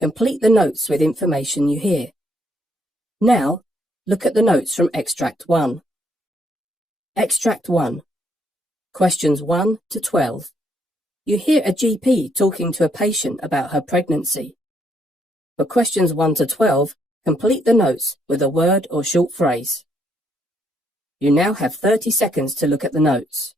Complete the notes with information you hear. Now, look at the notes from Extract 1. Extract 1. Questions 1 to 12. You hear a GP talking to a patient about her pregnancy. For questions 1 to 12, complete the notes with a word or short phrase. You now have 30 seconds to look at the notes.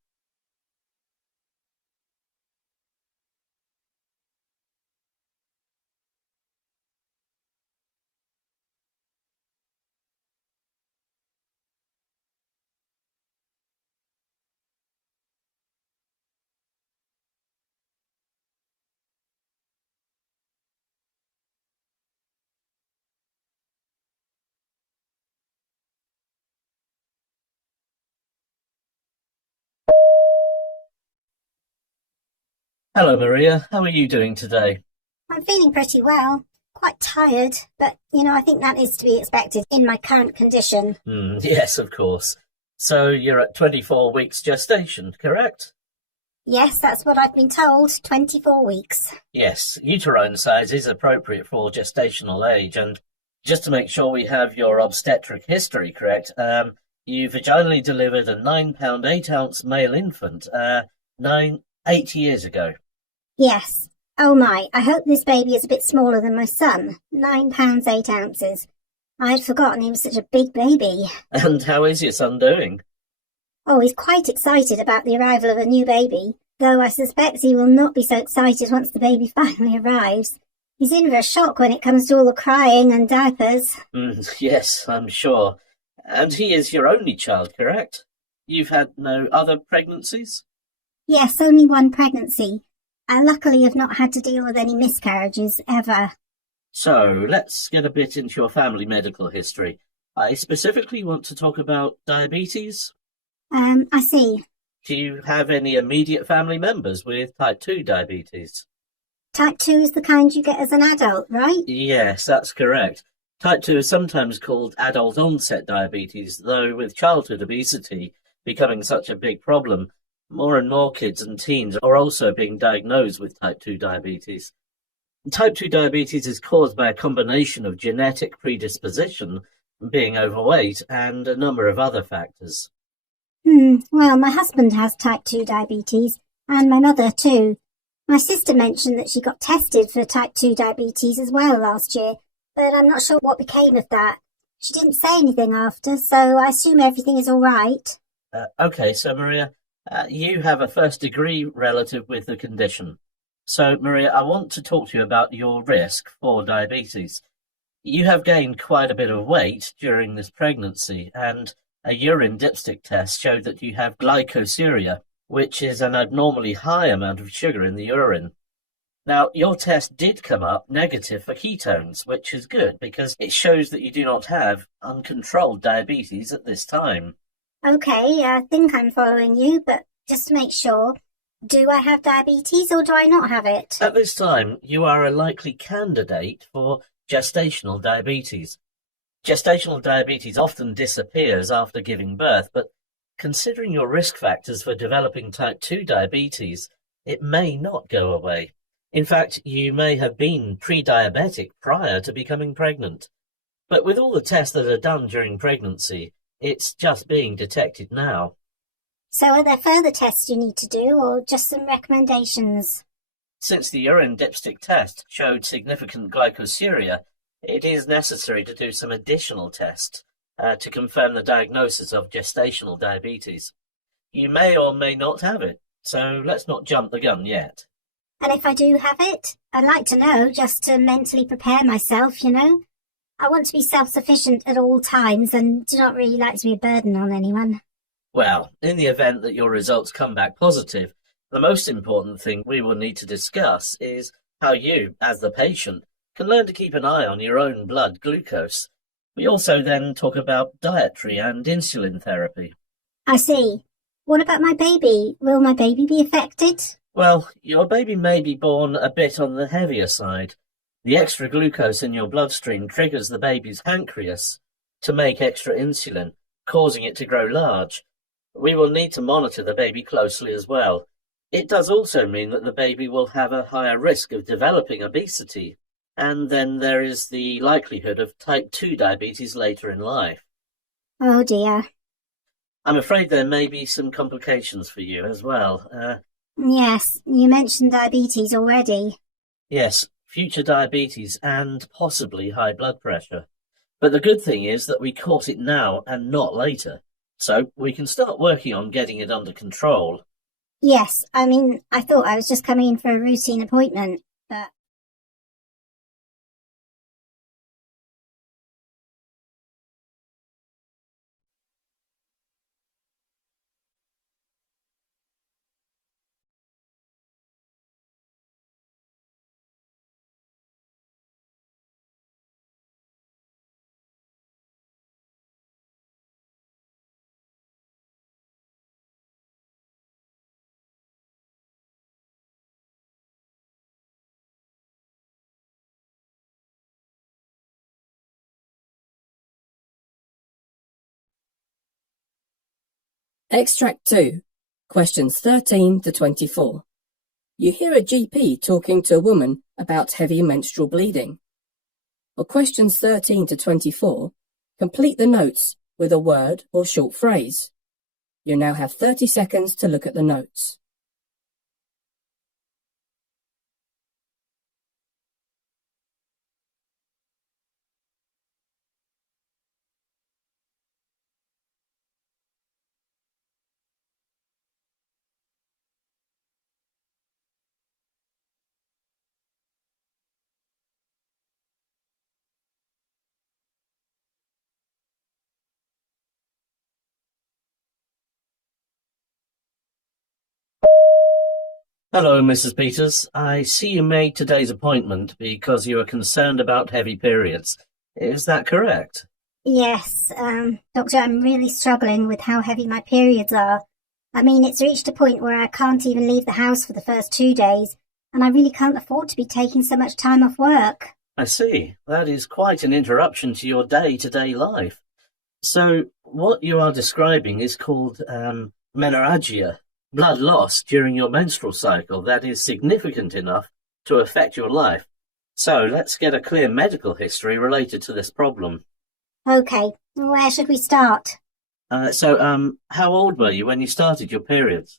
Hello, Maria. How are you doing today? I'm feeling pretty well. Quite tired, but, I think that is to be expected in my current condition. Yes, of course. So you're at 24 weeks gestation, correct? Yes, that's what I've been told, 24 weeks. Yes, uterine size is appropriate for gestational age, and just to make sure we have your obstetric history correct, you vaginally delivered a 9-pound 8-ounce male infant 8 years ago. Yes. Oh my, I hope this baby is a bit smaller than my son. 9 pounds 8 ounces. I had forgotten he was such a big baby. And how is your son doing? Oh, he's quite excited about the arrival of a new baby, though I suspect he will not be so excited once the baby finally arrives. He's in for a shock when it comes to all the crying and diapers. Yes, I'm sure. And he is your only child, correct? You've had no other pregnancies? Yes, only one pregnancy. I luckily have not had to deal with any miscarriages, ever. So, let's get a bit into your family medical history. I specifically want to talk about diabetes. I see. Do you have any immediate family members with type 2 diabetes? Type 2 is the kind you get as an adult, right? Yes, that's correct. Type 2 is sometimes called adult-onset diabetes, though with childhood obesity becoming such a big problem, more and more kids and teens are also being diagnosed with type 2 diabetes. Type 2 diabetes is caused by a combination of genetic predisposition, being overweight, and a number of other factors. Well, my husband has type 2 diabetes, and my mother too. My sister mentioned that she got tested for type 2 diabetes as well last year, but I'm not sure what became of that. She didn't say anything after, so I assume everything is all right. Okay, so Maria, you have a first-degree relative with the condition. So, Maria, I want to talk to you about your risk for diabetes. You have gained quite a bit of weight during this pregnancy, and a urine dipstick test showed that you have glycosuria, which is an abnormally high amount of sugar in the urine. Now, your test did come up negative for ketones, which is good because it shows that you do not have uncontrolled diabetes at this time. Okay, I think I'm following you, but just to make sure, do I have diabetes or do I not have it? At this time, you are a likely candidate for gestational diabetes. Gestational diabetes often disappears after giving birth, but considering your risk factors for developing type 2 diabetes, it may not go away. In fact, you may have been pre-diabetic prior to becoming pregnant. But with all the tests that are done during pregnancy, it's just being detected now. So are there further tests you need to do, or just some recommendations? Since the urine dipstick test showed significant glycosuria, it is necessary to do some additional tests to confirm the diagnosis of gestational diabetes. You may or may not have it, so let's not jump the gun yet. And if I do have it, I'd like to know, just to mentally prepare myself, I want to be self-sufficient at all times and do not really like to be a burden on anyone. Well, in the event that your results come back positive, the most important thing we will need to discuss is how you, as the patient, can learn to keep an eye on your own blood glucose. We also then talk about dietary and insulin therapy. I see. What about my baby? Will my baby be affected? Well, your baby may be born a bit on the heavier side. The extra glucose in your bloodstream triggers the baby's pancreas to make extra insulin, causing it to grow large. We will need to monitor the baby closely as well. It does also mean that the baby will have a higher risk of developing obesity. And then there is the likelihood of type 2 diabetes later in life. Oh dear. I'm afraid there may be some complications for you as well. Yes, you mentioned diabetes already. Yes, future diabetes and possibly high blood pressure. But the good thing is that we caught it now and not later. So we can start working on getting it under control. Yes, I thought I was just coming in for a routine appointment, but... Extract 2, questions 13 to 24. You hear a GP talking to a woman about heavy menstrual bleeding. For questions 13 to 24, complete the notes with a word or short phrase. You now have 30 seconds to look at the notes. Hello, Mrs. Peters. I see you made today's appointment because you are concerned about heavy periods. Is that correct? Yes, Doctor, I'm really struggling with how heavy my periods are. It's reached a point where I can't even leave the house for the first 2 days, and I really can't afford to be taking so much time off work. I see. That is quite an interruption to your day-to-day life. So, what you are describing is called menorrhagia, blood loss during your menstrual cycle that is significant enough to affect your life. So, let's get a clear medical history related to this problem. Okay, where should we start? How old were you when you started your periods?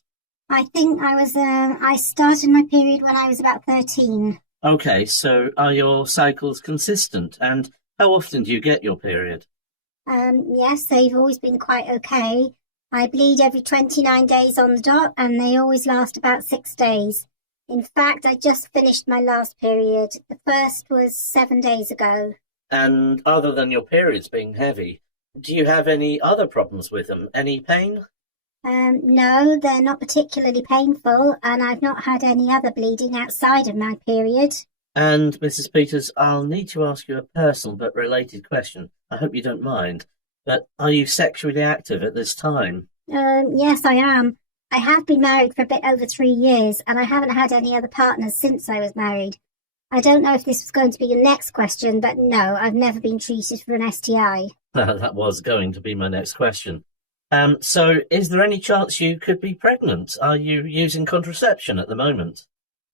I think I started my period when I was about 13. Okay, so are your cycles consistent? And how often do you get your period? Yes, they've always been quite okay. I bleed every 29 days on the dot, and they always last about 6 days. In fact, I just finished my last period. The first was 7 days ago. And other than your periods being heavy, do you have any other problems with them? Any pain? No, they're not particularly painful, and I've not had any other bleeding outside of my period. And, Mrs. Peters, I'll need to ask you a personal but related question. I hope you don't mind. But are you sexually active at this time? Yes, I am. I have been married for a bit over 3 years, and I haven't had any other partners since I was married. I don't know if this was going to be your next question, but no, I've never been treated for an STI. That was going to be my next question. So is there any chance you could be pregnant? Are you using contraception at the moment?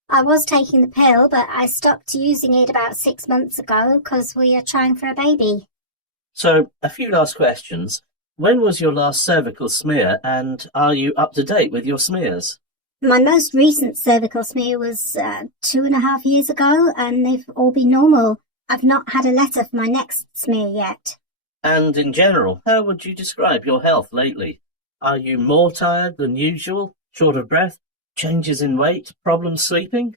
I was taking the pill, but I stopped using it about 6 months ago because we are trying for a baby. So, a few last questions. When was your last cervical smear, and are you up to date with your smears? My most recent cervical smear was 2.5 years ago, and they've all been normal. I've not had a letter for my next smear yet. And in general, how would you describe your health lately? Are you more tired than usual, short of breath, changes in weight, problems sleeping?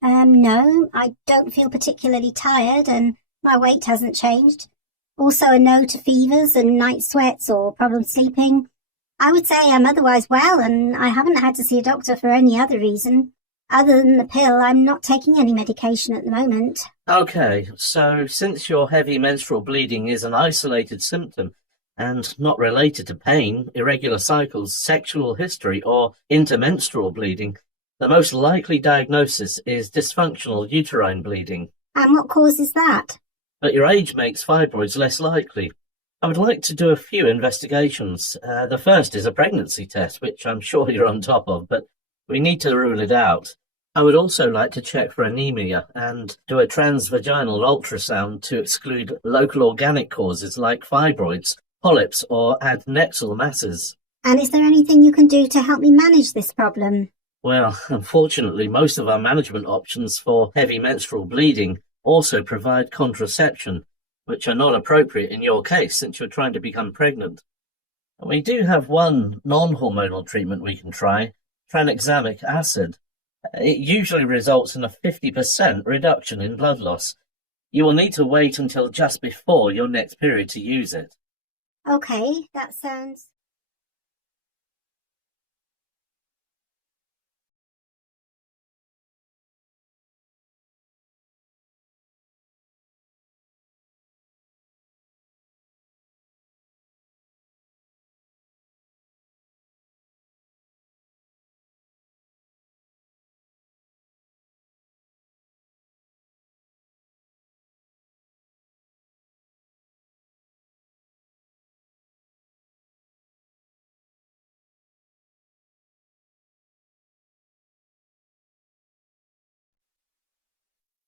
No, I don't feel particularly tired, and my weight hasn't changed. Also a no to fevers and night sweats or problems sleeping. I would say I'm otherwise well, and I haven't had to see a doctor for any other reason. Other than the pill, I'm not taking any medication at the moment. Okay, so since your heavy menstrual bleeding is an isolated symptom and not related to pain, irregular cycles, sexual history, or intermenstrual bleeding, the most likely diagnosis is dysfunctional uterine bleeding. And what causes that? But your age makes fibroids less likely. I would like to do a few investigations. The first is a pregnancy test, which I'm sure you're on top of, but we need to rule it out. I would also like to check for anemia and do a transvaginal ultrasound to exclude local organic causes like fibroids, polyps, or adnexal masses. And is there anything you can do to help me manage this problem? Well, unfortunately, most of our management options for heavy menstrual bleeding also provide contraception, which are not appropriate in your case since you're trying to become pregnant. We do have one non-hormonal treatment we can try, tranexamic acid. It usually results in a 50% reduction in blood loss. You will need to wait until just before your next period to use it. Okay, that sounds...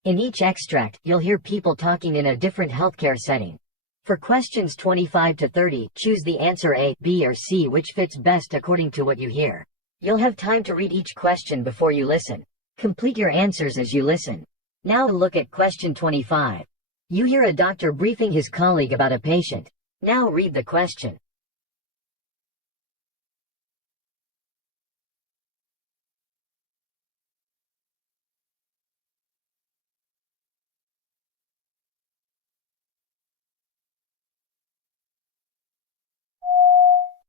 In each extract, you'll hear people talking in a different healthcare setting. For questions 25 to 30, choose the answer A, B, or C which fits best according to what you hear. You'll have time to read each question before you listen. Complete your answers as you listen. Now look at question 25. You hear a doctor briefing his colleague about a patient. Now read the question.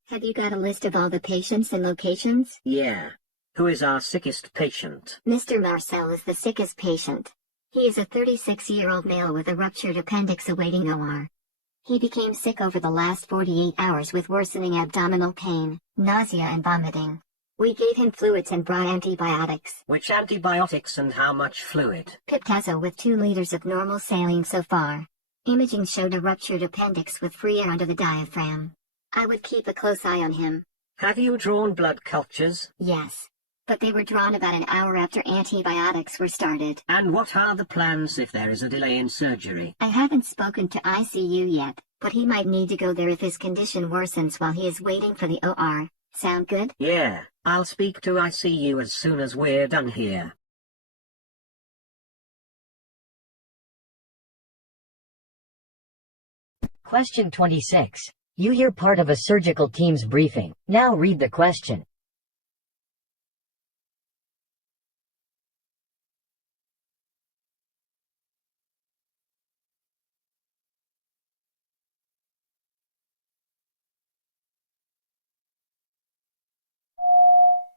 Have you got a list of all the patients and locations? Yeah. Who is our sickest patient? Mr. Marcel is the sickest patient. He is a 36-year-old male with a ruptured appendix awaiting OR. He became sick over the last 48 hours with worsening abdominal pain, nausea and vomiting. We gave him fluids and brought antibiotics. Which antibiotics and how much fluid? Piptazo with 2 liters of normal saline so far. Imaging showed a ruptured appendix with free air under the diaphragm. I would keep a close eye on him. Have you drawn blood cultures? Yes. But they were drawn about an hour after antibiotics were started. And what are the plans if there is a delay in surgery? I haven't spoken to ICU yet, but he might need to go there if his condition worsens while he is waiting for the OR. Sound good? Yeah, I'll speak to ICU as soon as we're done here. Question 26. You hear part of a surgical team's briefing. Now read the question.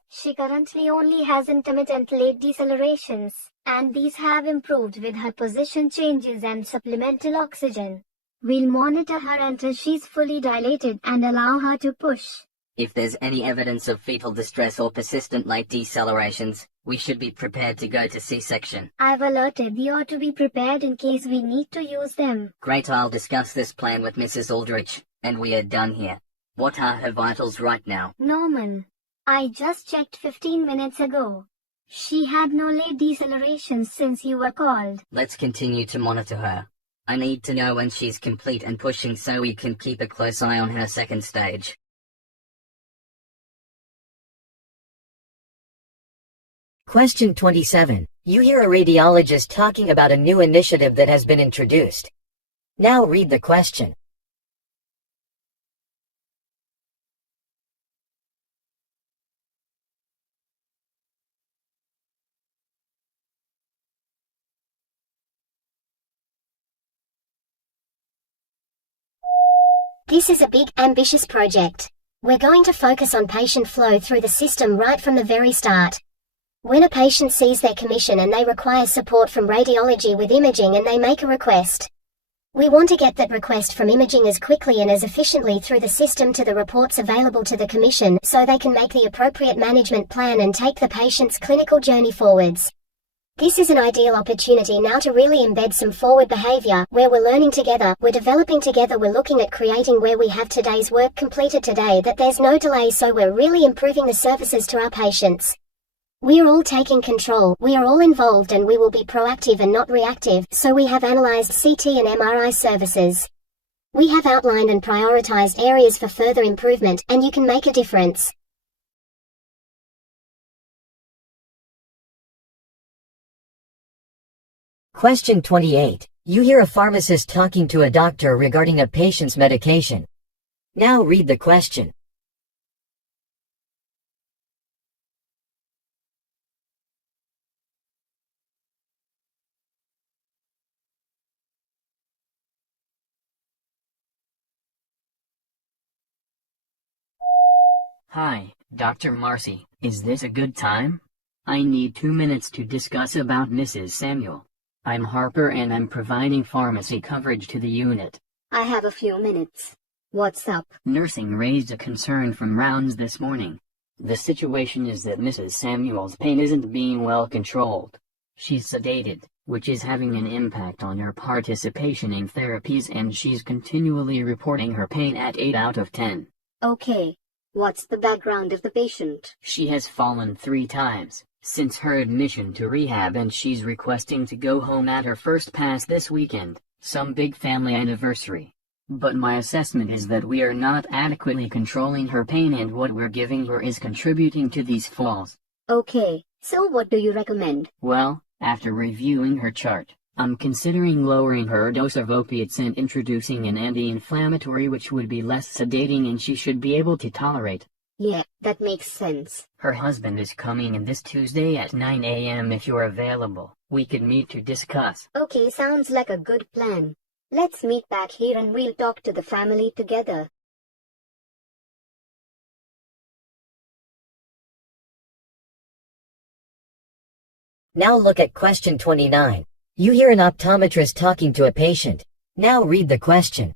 She currently only has intermittent late decelerations, and these have improved with her position changes and supplemental oxygen. We'll monitor her until she's fully dilated and allow her to push. If there's any evidence of fetal distress or persistent late decelerations, we should be prepared to go to C-section. I've alerted the OR to be prepared in case we need to use them. Great, I'll discuss this plan with Mrs. Aldrich, and we are done here. What are her vitals right now? Norman, I just checked 15 minutes ago. She had no late decelerations since you were called. Let's continue to monitor her. I need to know when she's complete and pushing so we can keep a close eye on her second stage. Question 27. You hear a radiologist talking about a new initiative that has been introduced. Now read the question. This is a big, ambitious project. We're going to focus on patient flow through the system right from the very start. When a patient sees their commission and they require support from radiology with imaging and they make a request, we want to get that request from imaging as quickly and as efficiently through the system to the reports available to the commission so they can make the appropriate management plan and take the patient's clinical journey forwards. This is an ideal opportunity now to really embed some forward behavior, where we're learning together, we're developing together, we're looking at creating where we have today's work completed today, that there's no delay, so we're really improving the services to our patients. We are all taking control, we are all involved, and we will be proactive and not reactive, so we have analyzed CT and MRI services. We have outlined and prioritized areas for further improvement, and you can make a difference. Question 28. You hear a pharmacist talking to a doctor regarding a patient's medication. Now read the question. Hi, Dr. Marcy, is this a good time? I need 2 minutes to discuss about Mrs. Samuel. I'm Harper and I'm providing pharmacy coverage to the unit. I have a few minutes. What's up? Nursing raised a concern from rounds this morning. The situation is that Mrs. Samuel's pain isn't being well controlled. She's sedated, which is having an impact on her participation in therapies, and she's continually reporting her pain at 8 out of 10. Okay. What's the background of the patient? She has fallen 3 times since her admission to rehab, and she's requesting to go home at her first pass this weekend, some big family anniversary. But my assessment is that we are not adequately controlling her pain, and what we're giving her is contributing to these falls. Okay, so what do you recommend? Well, after reviewing her chart, I'm considering lowering her dose of opiates and introducing an anti-inflammatory which would be less sedating and she should be able to tolerate. Yeah, that makes sense. Her husband is coming in this Tuesday at 9 a.m. if you're available. We could meet to discuss. Okay, sounds like a good plan. Let's meet back here and we'll talk to the family together. Now look at question 29. You hear an optometrist talking to a patient. Now read the question.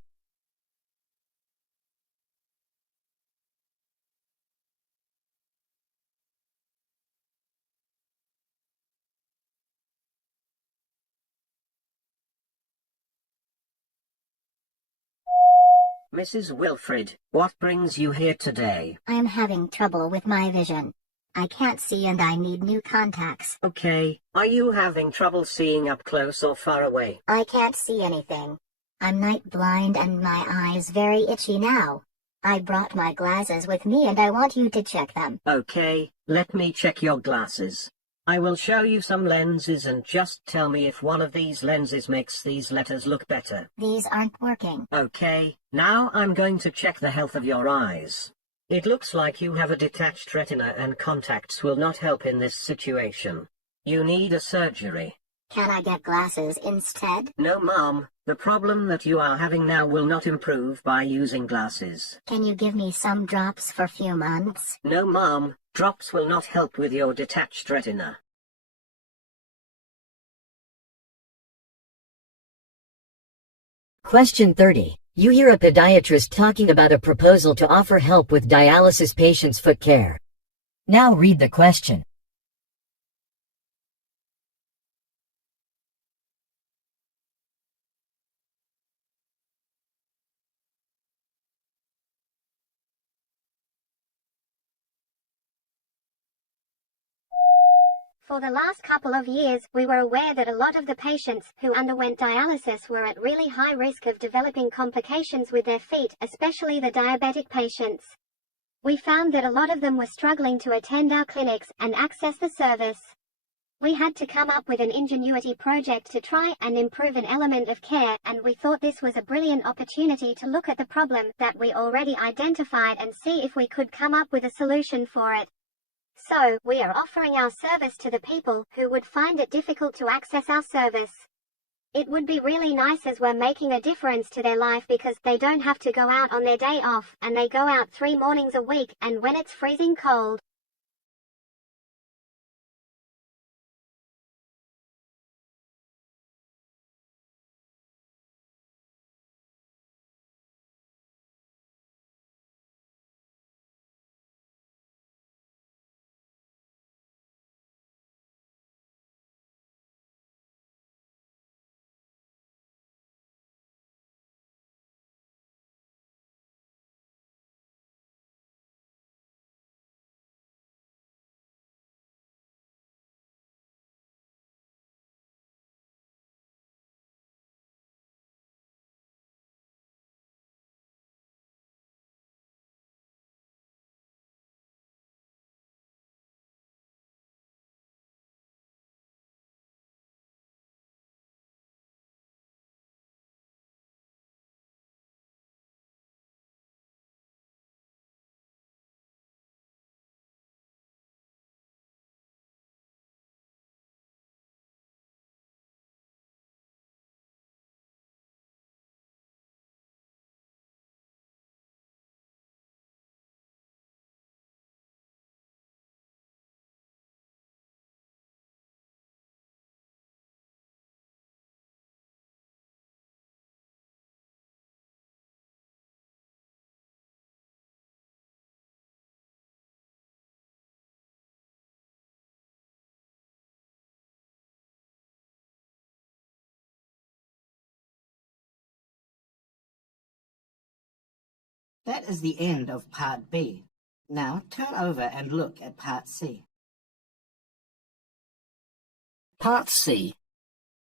Mrs. Wilfred, what brings you here today? I'm having trouble with my vision. I can't see and I need new contacts. Okay, are you having trouble seeing up close or far away? I can't see anything. I'm night blind and my eyes very itchy now. I brought my glasses with me and I want you to check them. Okay, let me check your glasses. I will show you some lenses and just tell me if one of these lenses makes these letters look better. These aren't working. Okay, now I'm going to check the health of your eyes. It looks like you have a detached retina and contacts will not help in this situation. You need a surgery. Can I get glasses instead? No, Mom. The problem that you are having now will not improve by using glasses. Can you give me some drops for few months? No, Mom. Drops will not help with your detached retina. Question 30. You hear a podiatrist talking about a proposal to offer help with dialysis patients' foot care. Now read the question. For the last couple of years, we were aware that a lot of the patients who underwent dialysis were at really high risk of developing complications with their feet, especially the diabetic patients. We found that a lot of them were struggling to attend our clinics and access the service. We had to come up with an ingenuity project to try and improve an element of care, and we thought this was a brilliant opportunity to look at the problem that we already identified and see if we could come up with a solution for it. So, we are offering our service to the people who would find it difficult to access our service. It would be really nice as we're making a difference to their life because they don't have to go out on their day off, and they go out 3 mornings a week, and when it's freezing cold. That is the end of Part B. Now turn over and look at Part C. Part C.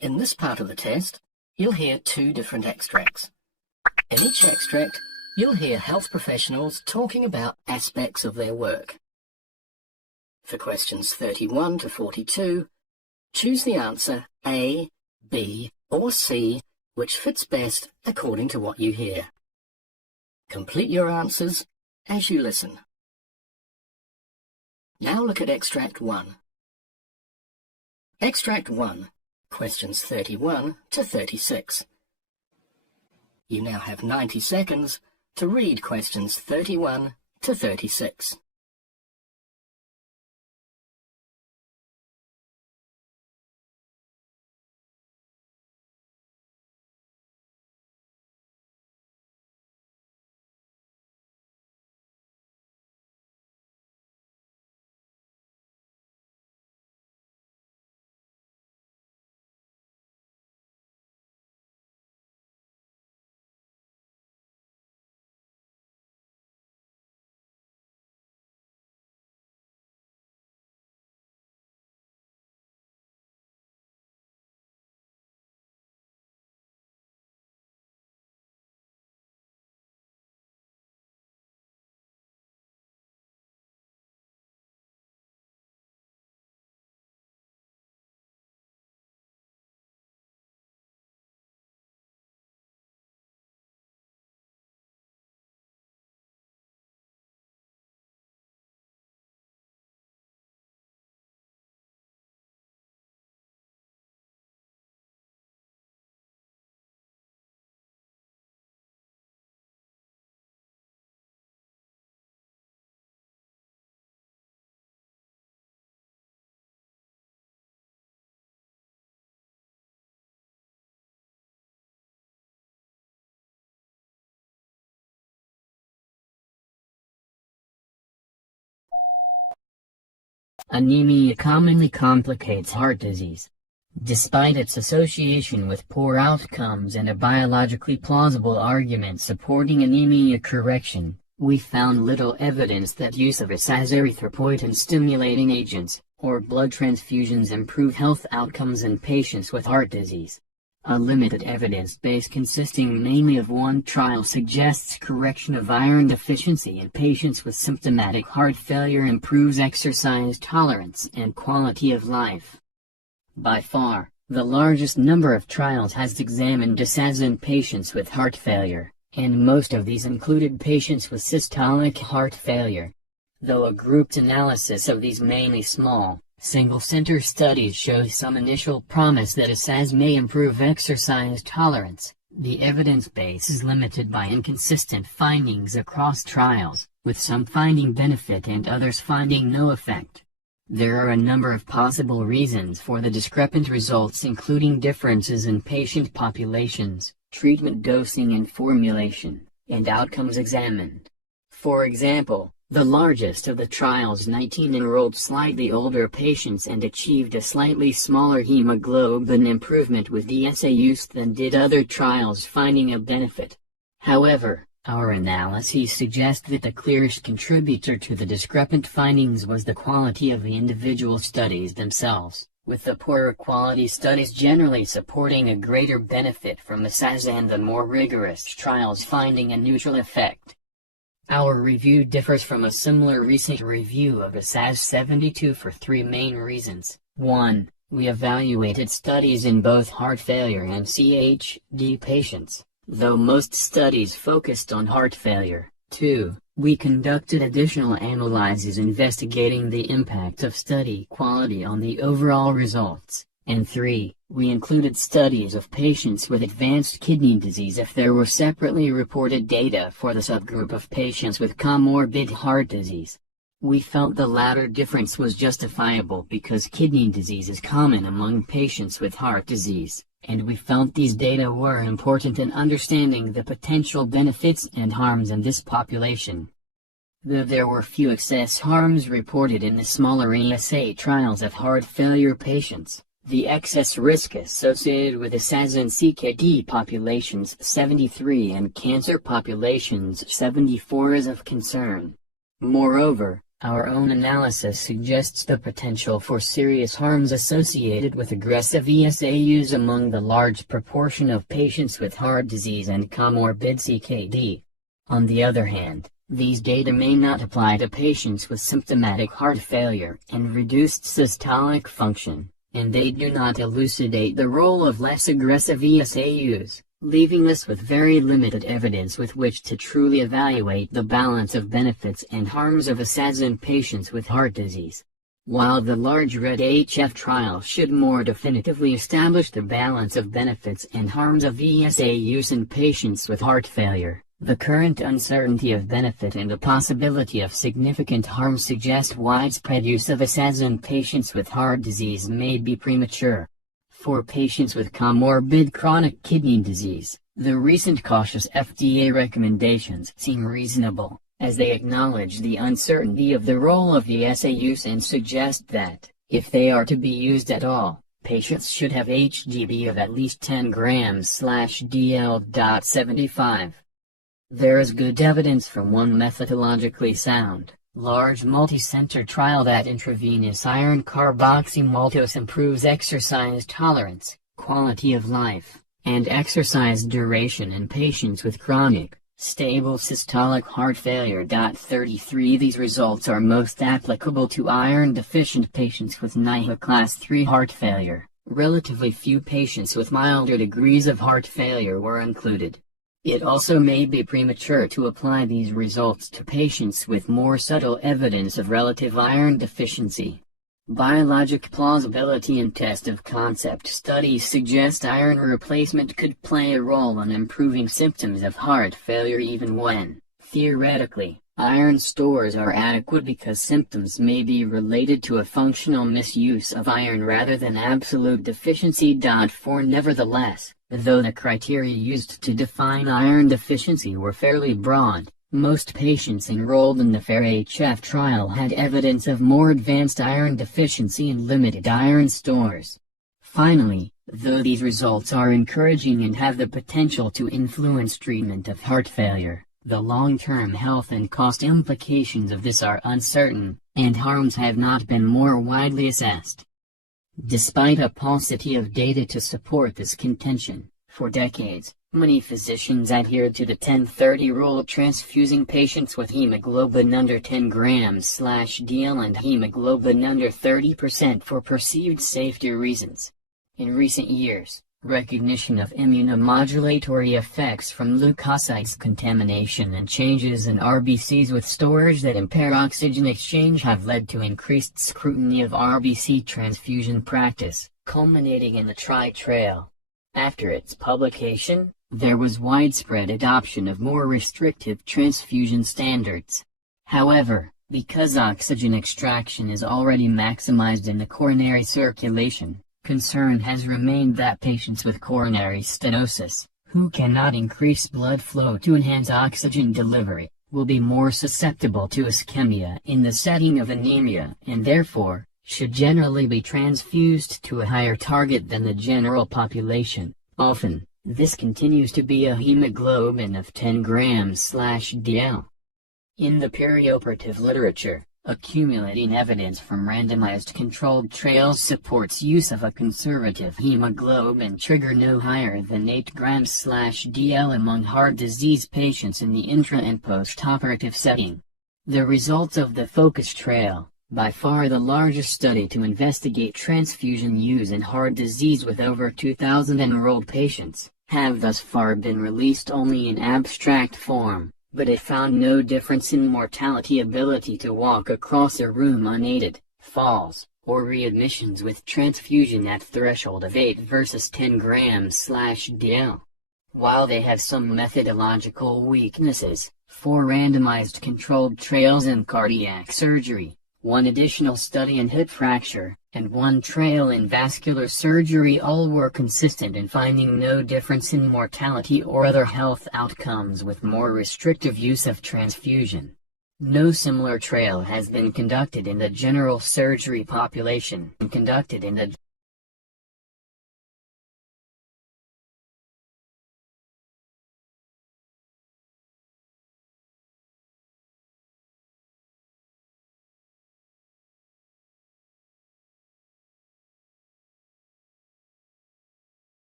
In this part of the test, you'll hear 2 different extracts. In each extract, you'll hear health professionals talking about aspects of their work. For questions 31 to 42, choose the answer A, B, or C, which fits best according to what you hear. Complete your answers as you listen. Now look at Extract 1. Extract 1, questions 31 to 36. You now have 90 seconds to read questions 31 to 36. Anemia commonly complicates heart disease. Despite its association with poor outcomes and a biologically plausible argument supporting anemia correction, we found little evidence that use of ACE as erythropoietin-stimulating agents, or blood transfusions improve health outcomes in patients with heart disease. A limited evidence base consisting mainly of one trial suggests correction of iron deficiency in patients with symptomatic heart failure improves exercise tolerance and quality of life. By far, the largest number of trials has examined ACE in patients with heart failure, and most of these included patients with systolic heart failure. Though a grouped analysis of these mainly small, single-center studies shows some initial promise that ACE may improve exercise tolerance, the evidence base is limited by inconsistent findings across trials, with some finding benefit and others finding no effect. There are a number of possible reasons for the discrepant results, including differences in patient populations, treatment dosing and formulation, and outcomes examined. For example, the largest of the trials 19 enrolled slightly older patients and achieved a slightly smaller hemoglobin improvement with DSA use than did other trials finding a benefit. However, our analyses suggest that the clearest contributor to the discrepant findings was the quality of the individual studies themselves, with the poorer quality studies generally supporting a greater benefit from ACE and the more rigorous trials finding a neutral effect. Our review differs from a similar recent review of ACE 72 for 3 main reasons. 1. We evaluated studies in both heart failure and CHD patients, though most studies focused on heart failure. 2. We conducted additional analyses investigating the impact of study quality on the overall results. And 3. We included studies of patients with advanced kidney disease if there were separately reported data for the subgroup of patients with comorbid heart disease. We felt the latter difference was justifiable because kidney disease is common among patients with heart disease, and we felt these data were important in understanding the potential benefits and harms in this population. Though there were few excess harms reported in the smaller ESA trials of heart failure patients, The excess risk associated with assassin CKD populations 73 and cancer populations 74 is of concern. Moreover, our own analysis suggests the potential for serious harms associated with aggressive ESAUs among the large proportion of patients with heart disease and comorbid CKD. On the other hand, these data may not apply to patients with symptomatic heart failure and reduced systolic function, and they do not elucidate the role of less aggressive ESAUs, leaving us with very limited evidence with which to truly evaluate the balance of benefits and harms of ASAS in patients with heart disease. While the large RED-HF trial should more definitively establish the balance of benefits and harms of ESA use in patients with heart failure, the current uncertainty of benefit and the possibility of significant harm suggest widespread use of ASAS in patients with heart disease may be premature. For patients with comorbid chronic kidney disease, the recent cautious FDA recommendations seem reasonable, as they acknowledge the uncertainty of the role of ESA use and suggest that, if they are to be used at all, patients should have HGB of at least 10 grams/DL.75. There is good evidence from one methodologically sound, large multi-center trial that intravenous iron carboxymaltose improves exercise tolerance, quality of life, and exercise duration in patients with chronic, stable systolic heart failure. 33 These results are most applicable to iron-deficient patients with NYHA Class 3 heart failure. Relatively few patients with milder degrees of heart failure were included. It also may be premature to apply these results to patients with more subtle evidence of relative iron deficiency. Biologic plausibility and test of concept studies suggest iron replacement could play a role in improving symptoms of heart failure even when, theoretically, iron stores are adequate because symptoms may be related to a functional misuse of iron rather than absolute deficiency. Nevertheless, though the criteria used to define iron deficiency were fairly broad, most patients enrolled in the FAIR-HF trial had evidence of more advanced iron deficiency and limited iron stores. Finally, though these results are encouraging and have the potential to influence treatment of heart failure, the long-term health and cost implications of this are uncertain, and harms have not been more widely assessed. Despite a paucity of data to support this contention, for decades, many physicians adhered to the 10-30 rule, transfusing patients with hemoglobin under 10 grams/DL and hemoglobin under 30% for perceived safety reasons. In recent years, recognition of immunomodulatory effects from leukocytes contamination and changes in RBCs with storage that impair oxygen exchange have led to increased scrutiny of RBC transfusion practice, culminating in the TRI-TRAIL. After its publication, there was widespread adoption of more restrictive transfusion standards. However, because oxygen extraction is already maximized in the coronary circulation, concern has remained that patients with coronary stenosis, who cannot increase blood flow to enhance oxygen delivery, will be more susceptible to ischemia in the setting of anemia and therefore, should generally be transfused to a higher target than the general population. Often, this continues to be a hemoglobin of 10 grams/DL. In the perioperative literature, accumulating evidence from randomized controlled trials supports use of a conservative hemoglobin trigger no higher than 8 grams/DL among heart disease patients in the intra and postoperative setting. The results of the FOCUS trial, by far the largest study to investigate transfusion use in heart disease with over 2,000 enrolled patients, have thus far been released only in abstract form. But it found no difference in mortality, ability to walk across a room unaided, falls, or readmissions with transfusion at threshold of 8 versus 10 grams/DL. While they have some methodological weaknesses, 4 randomized controlled trials in cardiac surgery, 1 additional study in hip fracture, and 1 trial in vascular surgery all were consistent in finding no difference in mortality or other health outcomes with more restrictive use of transfusion. No similar trial has been conducted in the general surgery population. Conducted in the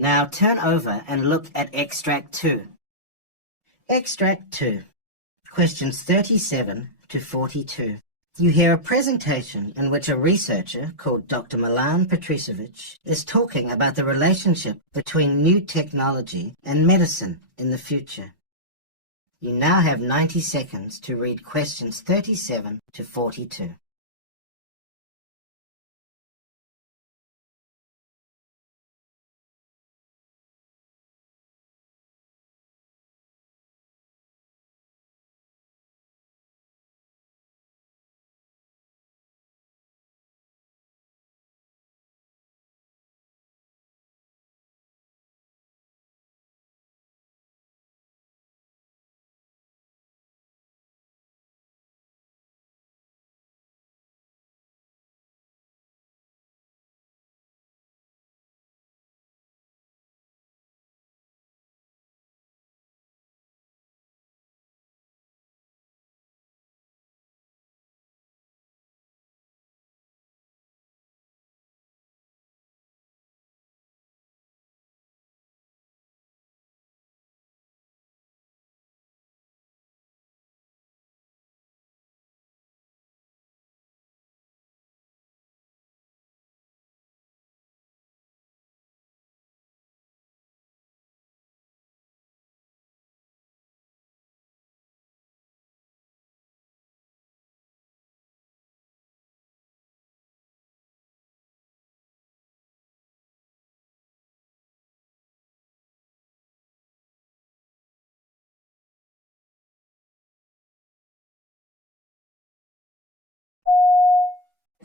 Now turn over and look at Extract 2. Extract 2. Questions 37 to 42. You hear a presentation in which a researcher called Dr. Milan Petricevic is talking about the relationship between new technology and medicine in the future. You now have 90 seconds to read questions 37 to 42.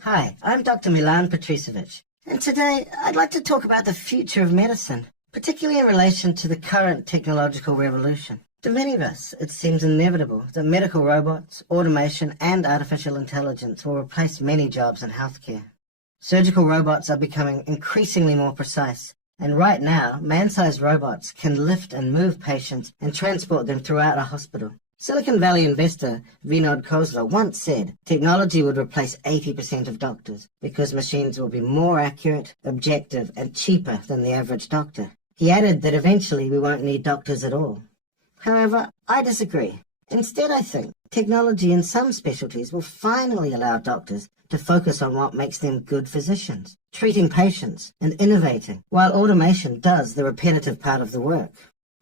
Hi, I'm Dr. Milan Petricevic, and today I'd like to talk about the future of medicine, particularly in relation to the current technological revolution. To many of us, it seems inevitable that medical robots, automation, and artificial intelligence will replace many jobs in healthcare. Surgical robots are becoming increasingly more precise, and right now, man-sized robots can lift and move patients and transport them throughout a hospital. Silicon Valley investor Vinod Khosla once said technology would replace 80% of doctors because machines will be more accurate, objective, and cheaper than the average doctor. He added that eventually we won't need doctors at all. However, I disagree. Instead, I think technology in some specialties will finally allow doctors to focus on what makes them good physicians, treating patients and innovating, while automation does the repetitive part of the work.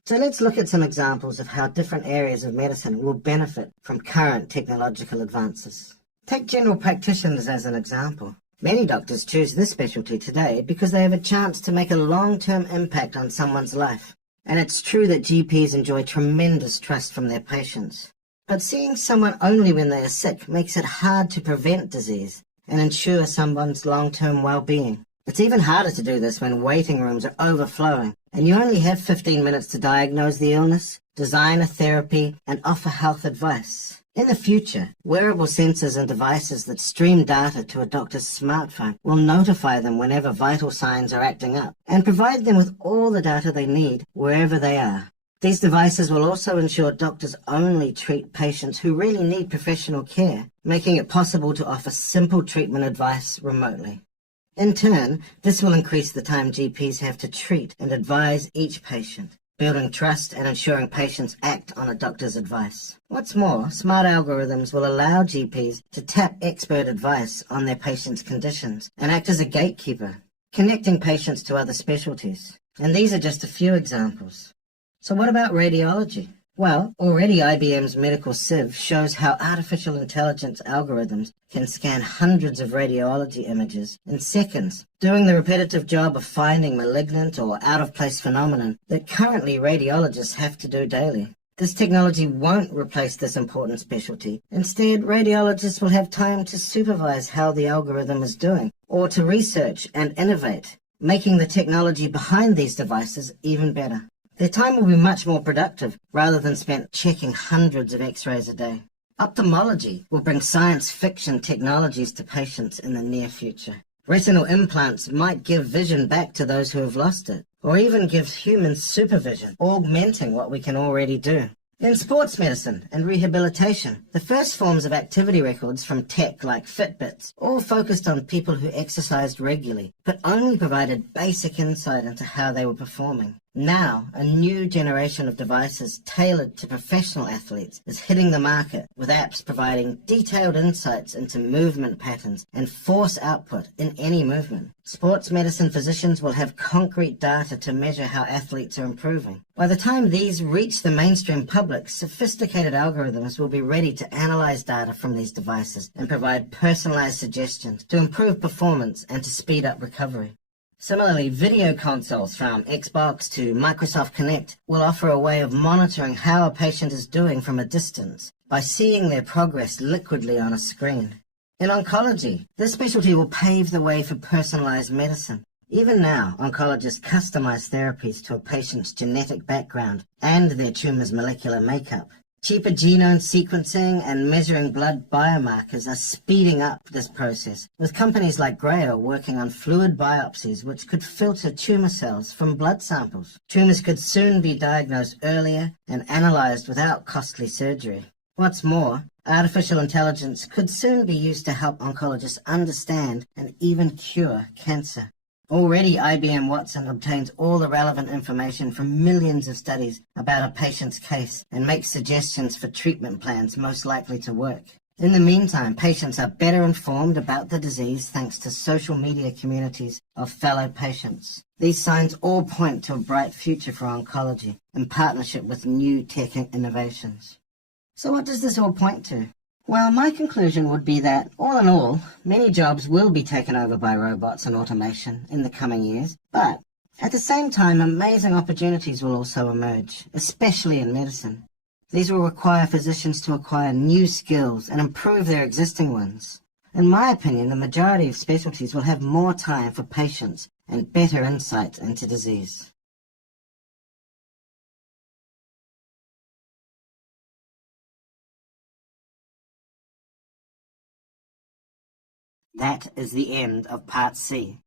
So let's look at some examples of how different areas of medicine will benefit from current technological advances. Take general practitioners as an example. Many doctors choose this specialty today because they have a chance to make a long-term impact on someone's life. And it's true that GPs enjoy tremendous trust from their patients. But seeing someone only when they are sick makes it hard to prevent disease and ensure someone's long-term well-being. It's even harder to do this when waiting rooms are overflowing and you only have 15 minutes to diagnose the illness, design a therapy, and offer health advice. In the future, wearable sensors and devices that stream data to a doctor's smartphone will notify them whenever vital signs are acting up and provide them with all the data they need wherever they are. These devices will also ensure doctors only treat patients who really need professional care, making it possible to offer simple treatment advice remotely. In turn, this will increase the time GPs have to treat and advise each patient, building trust and ensuring patients act on a doctor's advice. What's more, smart algorithms will allow GPs to tap expert advice on their patients' conditions and act as a gatekeeper, connecting patients to other specialties. And these are just a few examples. So what about radiology? Well, already IBM's Medical Sieve shows how artificial intelligence algorithms can scan hundreds of radiology images in seconds, doing the repetitive job of finding malignant or out-of-place phenomenon that currently radiologists have to do daily. This technology won't replace this important specialty. Instead, radiologists will have time to supervise how the algorithm is doing, or to research and innovate, making the technology behind these devices even better. Their time will be much more productive rather than spent checking hundreds of x-rays a day. Ophthalmology will bring science fiction technologies to patients in the near future. Retinal implants might give vision back to those who have lost it, or even give humans supervision, augmenting what we can already do. In sports medicine and rehabilitation, the first forms of activity records from tech like Fitbits all focused on people who exercised regularly, but only provided basic insight into how they were performing. Now, a new generation of devices tailored to professional athletes is hitting the market, with apps providing detailed insights into movement patterns and force output in any movement. Sports medicine physicians will have concrete data to measure how athletes are improving. By the time these reach the mainstream public, sophisticated algorithms will be ready to analyze data from these devices and provide personalized suggestions to improve performance and to speed up recovery. Similarly, video consoles from Xbox to Microsoft Kinect will offer a way of monitoring how a patient is doing from a distance by seeing their progress liquidly on a screen. In oncology, this specialty will pave the way for personalized medicine. Even now, oncologists customize therapies to a patient's genetic background and their tumor's molecular makeup. Cheaper genome sequencing and measuring blood biomarkers are speeding up this process, with companies like Grail working on fluid biopsies which could filter tumor cells from blood samples. Tumors could soon be diagnosed earlier and analyzed without costly surgery. What's more, artificial intelligence could soon be used to help oncologists understand and even cure cancer. Already, IBM Watson obtains all the relevant information from millions of studies about a patient's case and makes suggestions for treatment plans most likely to work. In the meantime, patients are better informed about the disease thanks to social media communities of fellow patients. These signs all point to a bright future for oncology in partnership with new tech innovations. So what does this all point to? Well, my conclusion would be that, all in all, many jobs will be taken over by robots and automation in the coming years, but at the same time, amazing opportunities will also emerge, especially in medicine. These will require physicians to acquire new skills and improve their existing ones. In my opinion, the majority of specialties will have more time for patients and better insight into disease. That is the end of Part C.